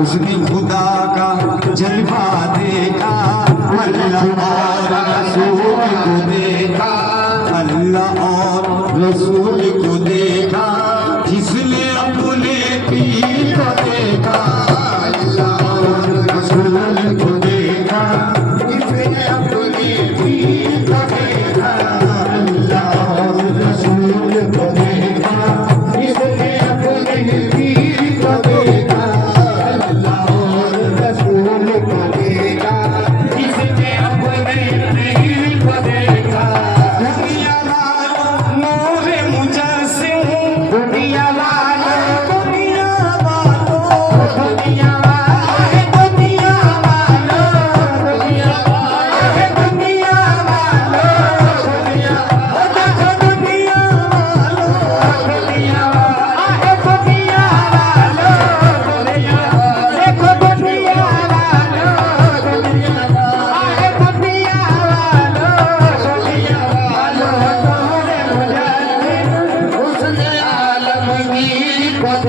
उसने खुदा का जलवा देखा, अल्लाह और रसूल को देखा, अल्लाह और रसूल को देखा, जिसने अपने पीर को देखा, अल्लाह और रसूल को देखा, जिसने अपने पीर को देखा, अल्लाह और रसूल को देखा, जिसने अपने पीर को देखा, जिसने अपने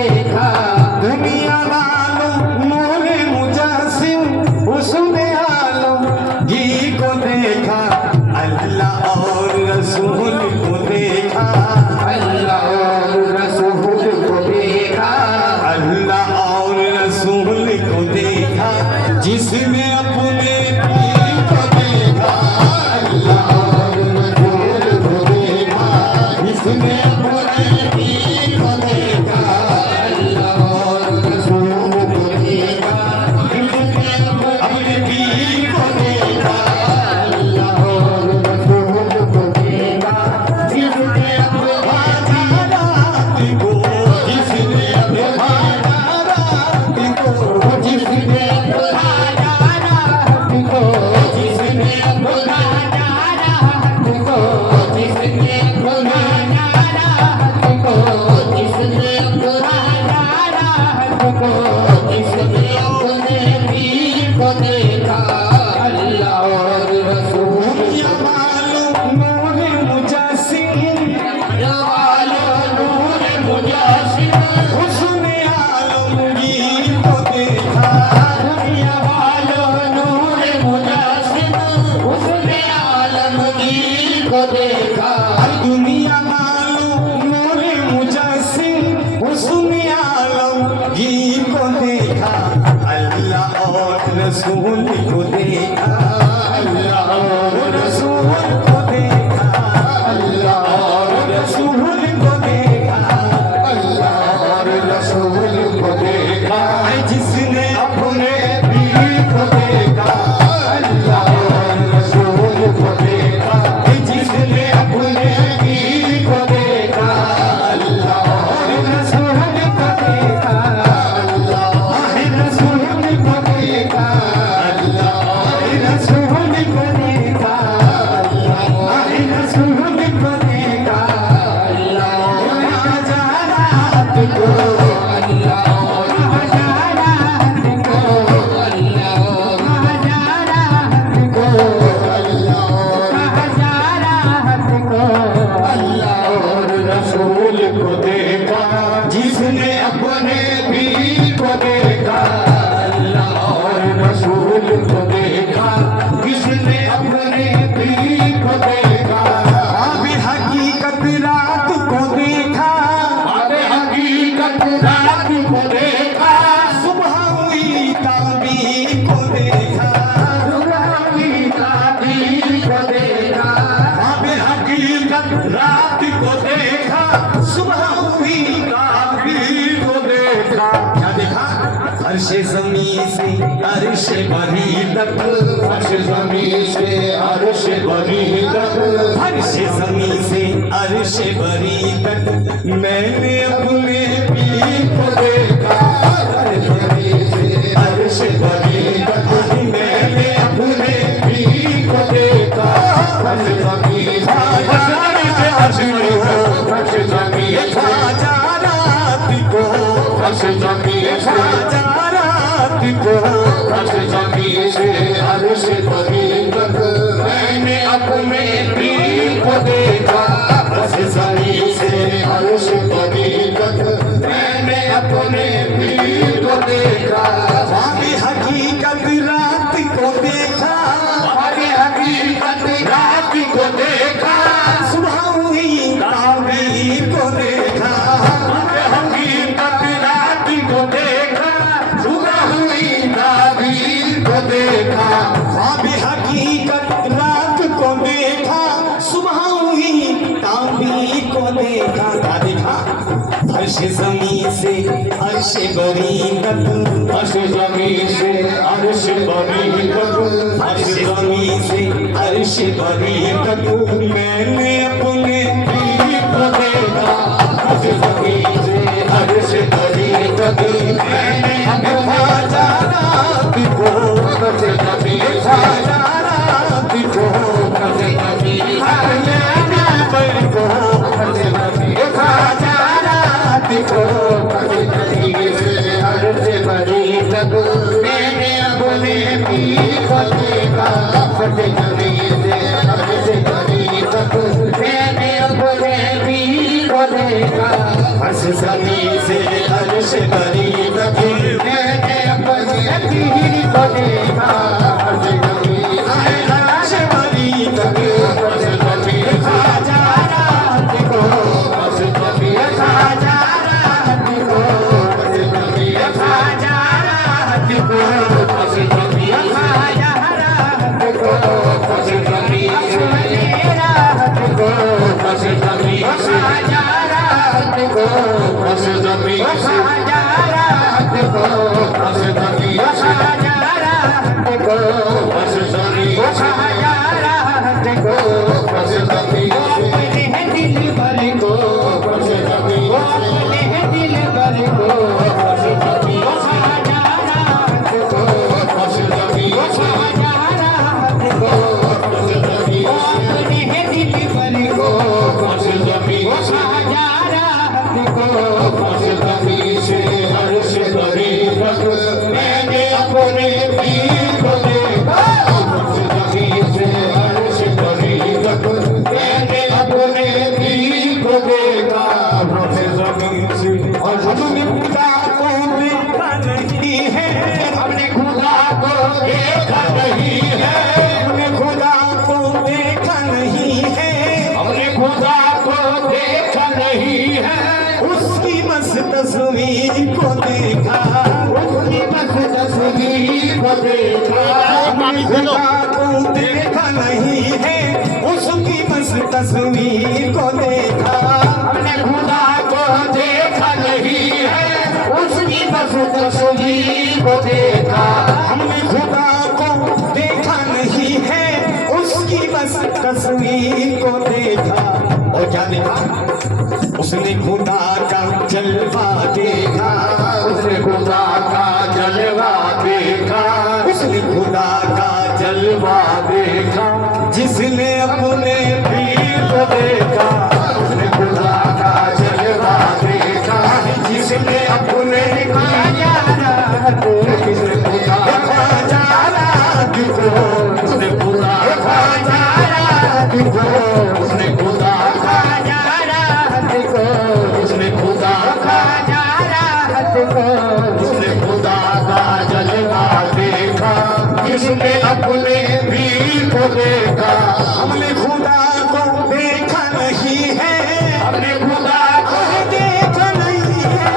पीर को देखा, अल्लाह और रसूल को देखा, जिसने अपने पीर को देखा, अल्लाह और रसूल को देखा, जिसने अपने पीर को देखा, अल्लाह और रसूल को देखा, जिसने अपने भाजारात को, जिसने अपने भाजारात को, जिसने दुनिया वालों नूर मुजस्सिम उसने आलमगीर को देखा। दुनिया वालों नूर मुजस्सिम उसने आलमगीर को देखा। अल्लाह और रसूल को देखा। अल्लाह और रसूल को देखा। अल्लाह और रसूल को देखा। अल्लाह और रसूल को देखा। जिसने अपने पीर को देखा। अल्लाह और रसूल को देखा। जिसने अपने पीर को देखा। अल्लाह और रसूल को देखा। अल्लाह और रसूल को देखा। अल्लाह और रसूल को देखा। अल्लाह और रसूल को देखा। अल्लाह हज़ारात को। अल्लाह हज़ारात को। अल्लाह हज़ारात को। अल्लाह हज़ारात को। अल्लाह और रसूल को देखा। जिसने अपने पीर को देखा। अल्लाह और रसूल को देखा। जिसने अपने पीर को देखा। अभी हकीकत रात को देखा। अभी हकीकत रात को देखा। सुबह हुई ताबीर को देखा। सुबह हुई ताबीर को देखा। अभी हकीकत रात को देखा। सुबह हुई ताबीर को देखा। क्या देखा? अर्श ज़मीन से अर्श बरी तक। अर्श ज़मीन से अर्श बरी तक। अर्श ज़मीन से अर्श बरी तक मैंने अपने पीर को देखा। अर्श ज़मीन से अर्श बरी तक मैंने अपने पीर को देखा। अर्श ज़मीन से अर्श बरी तक। अर्श ज़मीन से हज़ारात को। अर्श ज़मीन से हज़ारात को। अर्श ज़मीन से अर्श बरी तक मैंने अपने पीर को देखा। अर्श ज़मीन से अर्श बरी तक मैंने अपने पीर को देखा। बाकी हकीकत रात को देखा। बाकी हकीकत रात को देखा। सुबह हुई ताबीर को देखा। बाकी हकीकत रात को देखा। सुबह हुई ताबीर को देखा। बाकी हकीकत रात को देखा। सुबह हुई ताबीर को देखा। क्या देखा? अर्श ज़मीन से अर्श बरी तक। अर्श ज़मीन से अर्श बरी तक। अर्श ज़मीन से अर्श बरी तक मैंने अपने पीर को देखा। अर्श ज़मीन से अर्श बरी तक मैंने अपने हज़ारात को। अर्श ज़मीन से हज़ारात को। अर्श ज़मीन से हज़ारात को। अर्श ज़मीन से हज़ारात को। अर्श ज़मीन से अर्श बरी तक मैंने अपने पीर को देखा। अर्श ज़मीन से अर्श बरी तक मैंने अपने पीर को देखा। अर्श ज़मीन से अर्श बरी तक मैंने अपने पीर को देखा। अर्श ज़मीन से अर्श बरी तक। अर्श ज़मीन से हज़ारात को। अर्श ज़मीन से हज़ारात को। अर्श ज़मीन से हज़ारात को। अर्श ज़मीन से हज़ारात को। अर्श ज़मीन से हज़ारात को। अर्श ज़मीन से हज़ारात को। अर्श ज़मीन से हज़ारात को। अर्श ज़मीन से हज़ारात को। अर्श ज़मीन से हज़ारात को। अर्श ज़मीन से अपने दिल भर को। अर्श ज़मीन से अपने दिल भर को। अर्श ज़मीन से हज़ारात को। अर्श ज़मीन से हज़ारात को। अर्श ज़मीन से अपने दिल भर को। अर्श ज़मीन से हज़ारात को। अर्श ज़मीन से अर्श बरी तक मैंने अपने पीर को देखा। अर्श ज़मीन से अर्श बरी तक मैंने अपने पीर को देखा। अर्श ज़मीन से अपनी खुदा को देखा नहीं है। अपने है, उसकी बस तस्वीर को देखा, उसकी बस तस्वीर को देखा। हमने खुदा को देखा नहीं है, उसकी बस तस्वीर को देखा। हमने खुदा को देखा नहीं है, उसकी बस तस्वीर को देखा। हमने खुदा को देखा नहीं है, उसकी बस तस्वीर को देखा। और क्या देखा? उसने खुदा का जलवा देखा, उसने खुदा का जलवा देखा, उसने खुदा का जलवा देखा, जिसने अपने पीर को देखा। उसने खुदा का जलवा देखा, जिसने अपने जिसने खुदा दिखो, उसने खुदा दिखो, उसने खुदा उसने खुदा उसने खुदा का जलवा देखा, जिसने अपने वीर को देखा। हमने खुदा को देखा नहीं है, हमने खुदा को देखा नहीं है,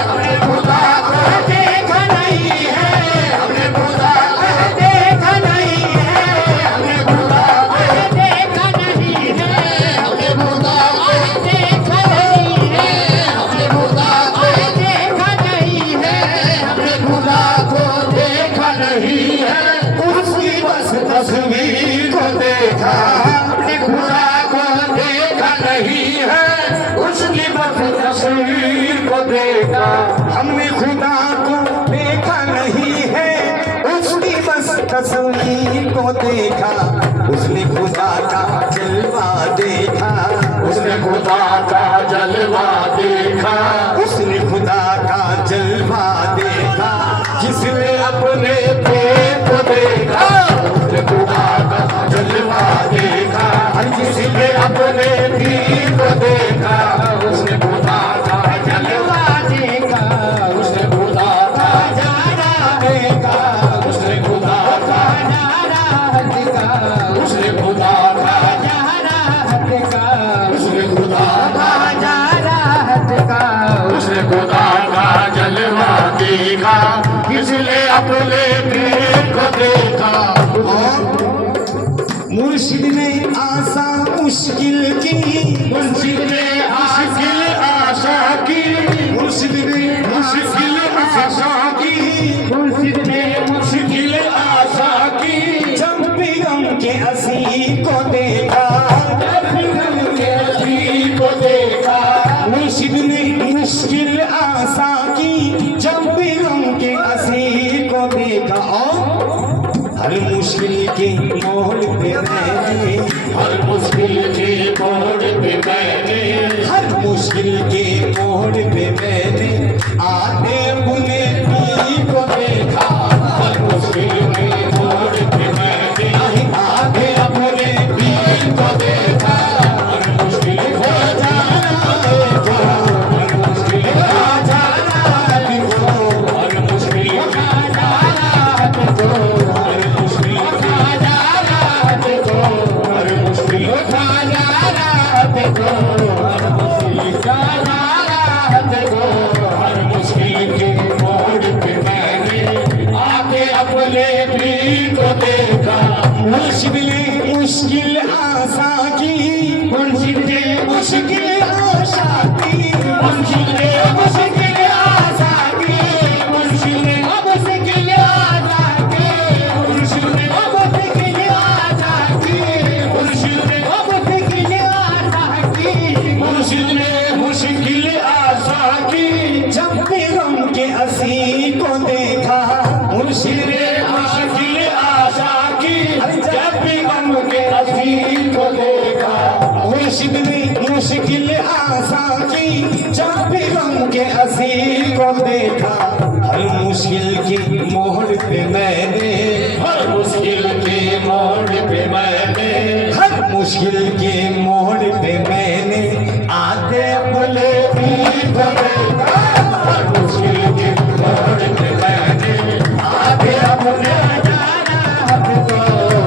हमने खुदा को देखा नहीं है, हमने खुदा को देखा नहीं है, हमने खुदा को देखा नहीं है, हमने खुदा को देखा नहीं है, हमने खुदा को देखा नहीं है, हमने खुदा को देखा नहीं है, उसकी बस तस्वीर को देखा। हमने खुदा को देखा नहीं है, उसकी बस तस्वीर को देखा। हमने खुदा को देखा नहीं है, उसकी बस तस्वीर को देखा। उसने खुदा का जलवा देखा, उसने खुदा का जलवा देखा, उसने खुदा का जलवा देखा, जिसने अपने पेट को देखा। उसने खुदा का जलवा देखा, जिसने अपने पीर को देखा। उसने खुदा का जलवा देखा, उसने खुदा का जाना देखा, उसने खुदा का देखा, उसने खुदा का देखा, उसने खुदा का देखा, उसने खुदा का जलवा देखा, इसने अपने पीर को देखा। मुर्शिद ने आशा मुश्किल की, मुर्शिद ने मुश्किल आशा की, मुर्शिद ने मुश्किल आशा की, मुर्शिद ने मुश्किल आशा की। जब भी गम के असीर को देखा, के अजीब को देखा, मुर्शिद ने मुश्किल आशा की, जब भी गम के असीर को देखा। और हर मुश्किल के मोड़ पे मैंने, हर मुश्किल के मोड़ पे मैंने, हर मुश्किल के मोड़ पे मैंने आते बुने पीर को देखा। हर मुश्किल के मोड़ पे मैंने आगे अपने पीर को देखा। हर मुश्किल हो जाना देखो, हर मुश्किल हो जाना देखो, हर मुश्किल हो जाना देखो, हर मुश्किल हो जाना देखो, हर मुश्किल हो जाना देखो, हर मुश्किल हो जाना देखो। हर मुश्किल के मोड़ पे मैंने आके अपने पीर को देखा। मुर्शिद ने मुश्किल आशा की, मुर्शिद ने मुश्किल आशा की, मुर्शिद ने मुश्किल आशा की, मुर्शिद ने मुश्किल आशा की, मुर्शिद ने मुश्किल आशा की, मुर्शिद ने मुश्किल आशा की, मुर्शिद ने मुश्किल आशा की। जब भी गम के असीर को देखा, मुर्शिद ने मुश्किल आशा की, जब भी गम के असीर को देखा। मुर्शिद ने मुश्किल आशा की, जब भी गम के असीर को देखा। हर मुश्किल की मोड़ पे मैंने, हर मुश्किल के मोड़ पे मैंने, हर मुश्किल के मोड़ पे मैंने आते बोले पीर को देखा। हर मुश्किल के मोड़ पे मैंने आगे अपने जाना को,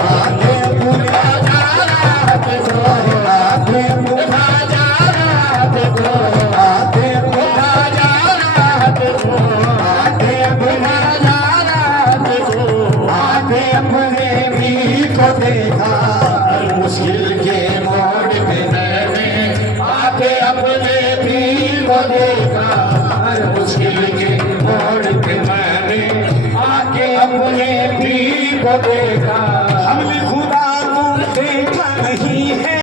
आगे अपने जाना को, आगे अपने जाना को, को देखा हर मुश्किल के मोड़ पे मैंने आके अपने पीर को देखा हर मुश्किल के मोड़ पे मैंने आके अपने पीर को देखा